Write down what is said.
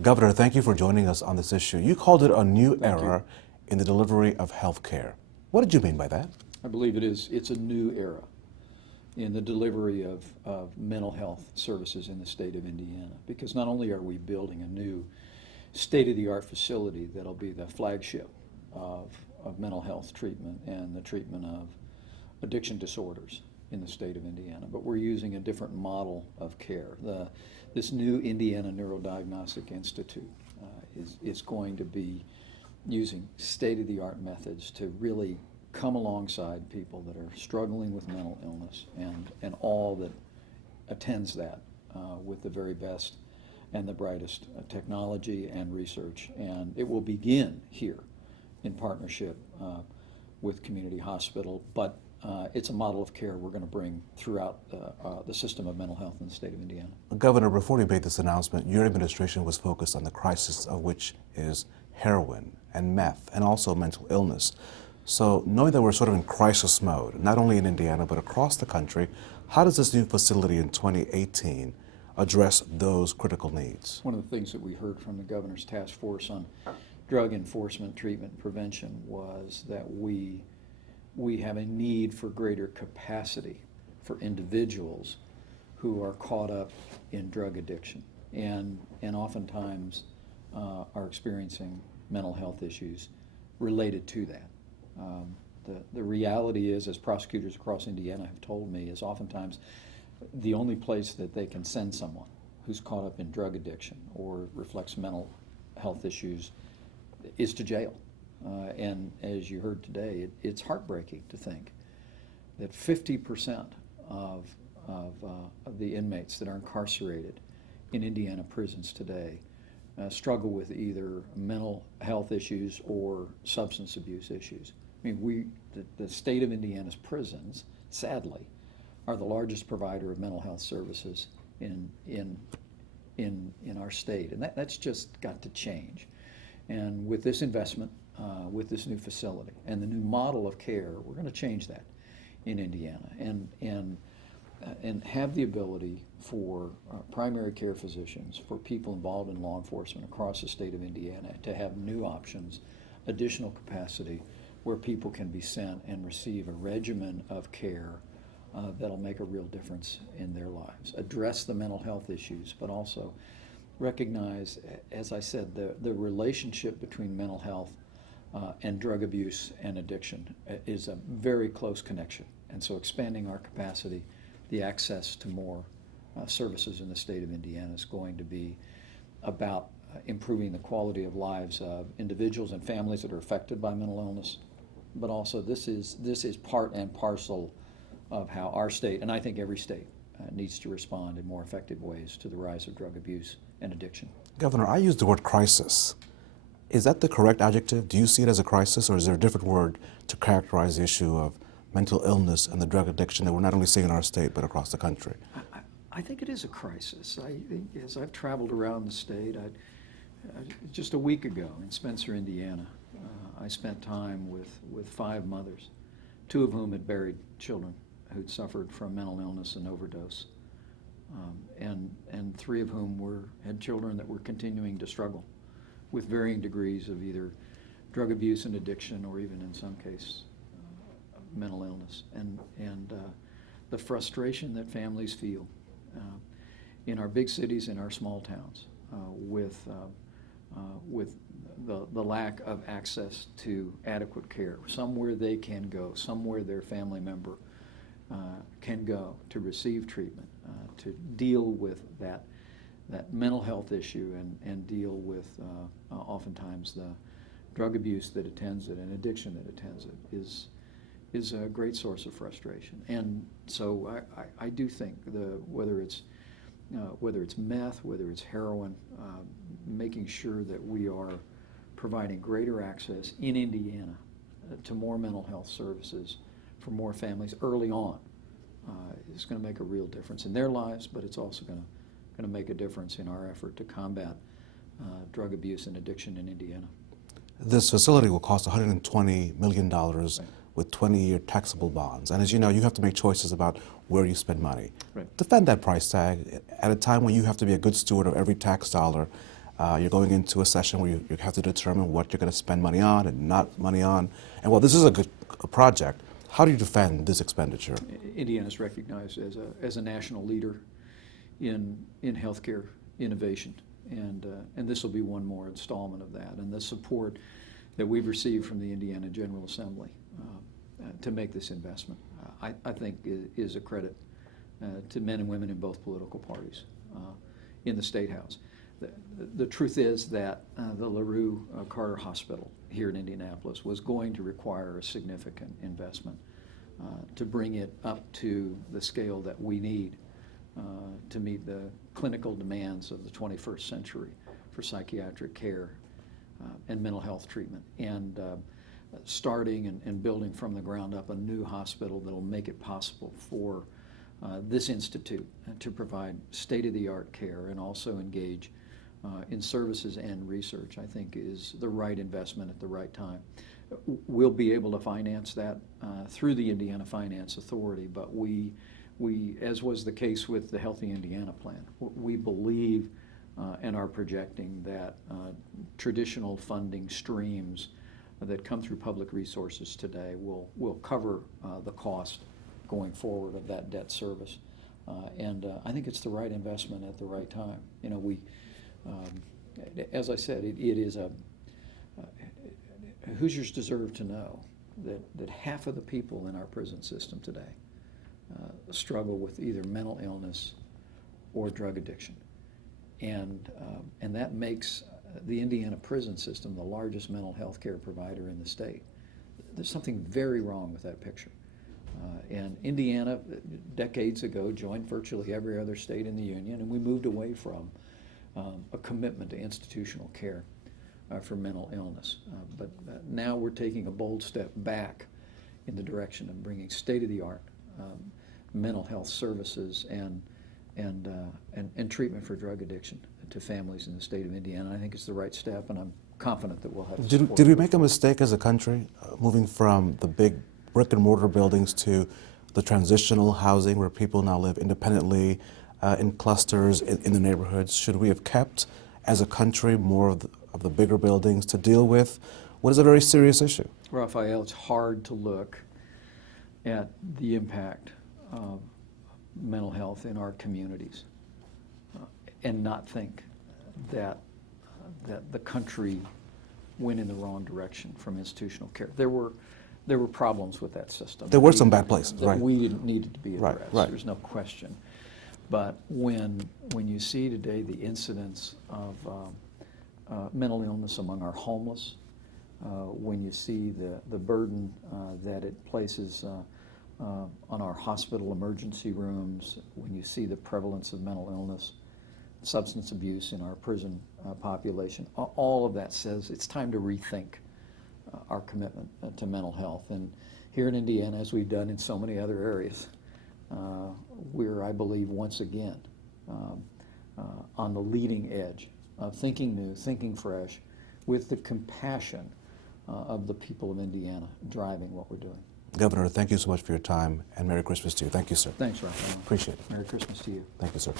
Governor, thank you for joining us on this issue. You called it a new era in the delivery of health care. What did you mean by that? I believe it's a new era in the delivery of mental health services in the state of Indiana, because not only are we building a new state-of-the-art facility that'll be the flagship of mental health treatment and the treatment of addiction disorders in the state of Indiana, but we're using a different model of care. This new Indiana Neurodiagnostic Institute is going to be using state-of-the-art methods to really come alongside people that are struggling with mental illness and all that attends that with the very best and the brightest technology and research. And it will begin here in partnership with Community Hospital, but it's a model of care we're going to bring throughout the system of mental health in the state of Indiana. Governor, before you made this announcement, your administration was focused on the crisis of which is heroin and meth and also mental illness. So knowing that we're sort of in crisis mode, not only in Indiana but across the country, how does this new facility in 2018 address those critical needs? One of the things that we heard from the governor's task force on drug enforcement, treatment, and prevention was that we have a need for greater capacity for individuals who are caught up in drug addiction and oftentimes are experiencing mental health issues related to that. The reality is, as prosecutors across Indiana have told me, is oftentimes the only place that they can send someone who's caught up in drug addiction or reflects mental health issues is to jail. And as you heard today, it's heartbreaking to think that 50% of the inmates that are incarcerated in Indiana prisons today struggle with either mental health issues or substance abuse issues. I mean, the state of Indiana's prisons, sadly, are the largest provider of mental health services in our state, and that's just got to change. And with this investment, with this new facility and the new model of care, we're going to change that in Indiana and have the ability for primary care physicians, for people involved in law enforcement across the state of Indiana to have new options, additional capacity where people can be sent and receive a regimen of care that'll make a real difference in their lives, address the mental health issues, but also recognize, as I said, the relationship between mental health and drug abuse and addiction is a very close connection. And so expanding our capacity, the access to more services in the state of Indiana is going to be about improving the quality of lives of individuals and families that are affected by mental illness. But also this is part and parcel of how our state, and I think every state, needs to respond in more effective ways to the rise of drug abuse and addiction. Governor, I used the word crisis. Is that the correct adjective? Do you see it as a crisis, or is there a different word to characterize the issue of mental illness and the drug addiction that we're not only seeing in our state but across the country? I think it is a crisis. I think as I've traveled around the state, just a week ago in Spencer, Indiana, I spent time with 5 mothers, 2 of whom had buried children who'd suffered from mental illness and overdose, and 3 of whom had children that were continuing to struggle with varying degrees of either drug abuse and addiction, or even in some cases mental illness, and the frustration that families feel in our big cities, in our small towns, with the lack of access to adequate care, somewhere they can go, somewhere their family member can go to receive treatment, to deal with that mental health issue and deal with oftentimes the drug abuse that attends it and addiction that attends it is a great source of frustration. And so I do think whether it's meth, whether it's heroin, making sure that we are providing greater access in Indiana to more mental health services for more families early on is going to make a real difference in their lives, but it's also going to make a difference in our effort to combat drug abuse and addiction in Indiana. This facility will cost $120 million with 20-year taxable bonds. And as you know, you have to make choices about where you spend money. Right. Defend that price tag at a time when you have to be a good steward of every tax dollar You're going into a session where you have to determine what you're going to spend money on and not money on. And while this is a project, how do you defend this expenditure? Indiana's recognized as a national leader in healthcare innovation, and this will be one more installment of that. And the support that we've received from the Indiana General Assembly to make this investment, I think is a credit to men and women in both political parties in the State House. The truth is that the LaRue Carter Hospital here in Indianapolis was going to require a significant investment to bring it up to the scale that we need to meet the clinical demands of the 21st century for psychiatric care and mental health treatment. And starting and building from the ground up a new hospital that will make it possible for this institute to provide state-of-the-art care and also engage in services and research, I think is the right investment at the right time. We'll be able to finance that through the Indiana Finance Authority, but we, as was the case with the Healthy Indiana Plan, we believe and are projecting that traditional funding streams that come through public resources today will cover the cost going forward of that debt service. And I think it's the right investment at the right time. You know, as I said, it is Hoosiers deserve to know that half of the people in our prison system today struggle with either mental illness or drug addiction. And that makes the Indiana prison system the largest mental health care provider in the state. There's something very wrong with that picture. And Indiana, decades ago, joined virtually every other state in the union, and we moved away from a commitment to institutional care for mental illness. But now we're taking a bold step back in the direction of bringing state-of-the-art mental health services and treatment for drug addiction to families in the state of Indiana. I think it's the right step, and I'm confident that we'll have support. Did we make a mistake as a country, moving from the big brick and mortar buildings to the transitional housing where people now live independently in clusters in the neighborhoods? Should we have kept, as a country, more of the bigger buildings to deal with what is a very serious issue? Raphael, it's hard to look at the impact of mental health in our communities and not think that the country went in the wrong direction from institutional care. There were problems with that system. There were some bad places, that right? We needed to be addressed. Right. There's no question. But when you see today the incidence of mental illness among our homeless, when you see the burden that it places on our hospital emergency rooms, when you see the prevalence of mental illness, substance abuse in our prison population, all of that says it's time to rethink our commitment to mental health. And here in Indiana, as we've done in so many other areas, we're, I believe, once again on the leading edge of thinking new, thinking fresh, with the compassion of the people of Indiana driving what we're doing. Governor, thank you so much for your time, and Merry Christmas to you. Thank you, sir. Thanks, Raphael. Appreciate it. Merry Christmas to you. Thank you, sir.